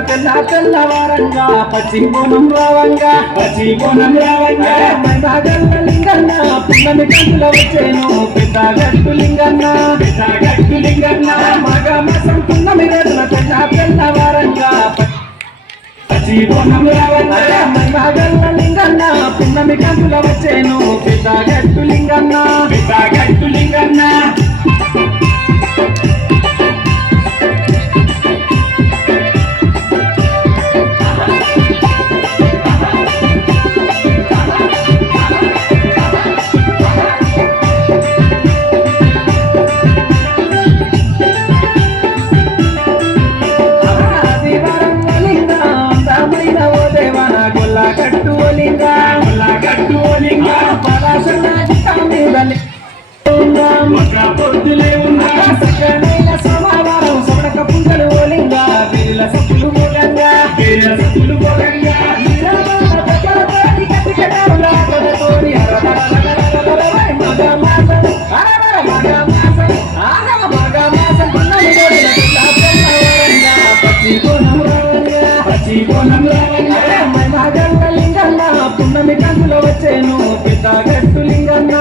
తెల్ల తెల్లవారంగా పచ్చి బోనం రావంగా మైనాగల్ల లింగన్న పున్నమి కందుల వచ్చేను పెద్ద గట్టు లింగన్న మగ మాసం పున్నమి రోజున తెల్ల తెల్లవారంగా పచ్చి బోనం రావంగా మైనాగల్ల లింగన్న పున్నమి కందుల వచ్చేను పెద్ద గట్టు లింగన్న పొద్దులే ఉన్నా సకనైన సమాధానం సొడక పుంజలు ఓలింగా వీళ్ళ సప్పులు మూలంగా పున్నమి కందులో వచ్చేను పెద్ద గట్టు లింగన్న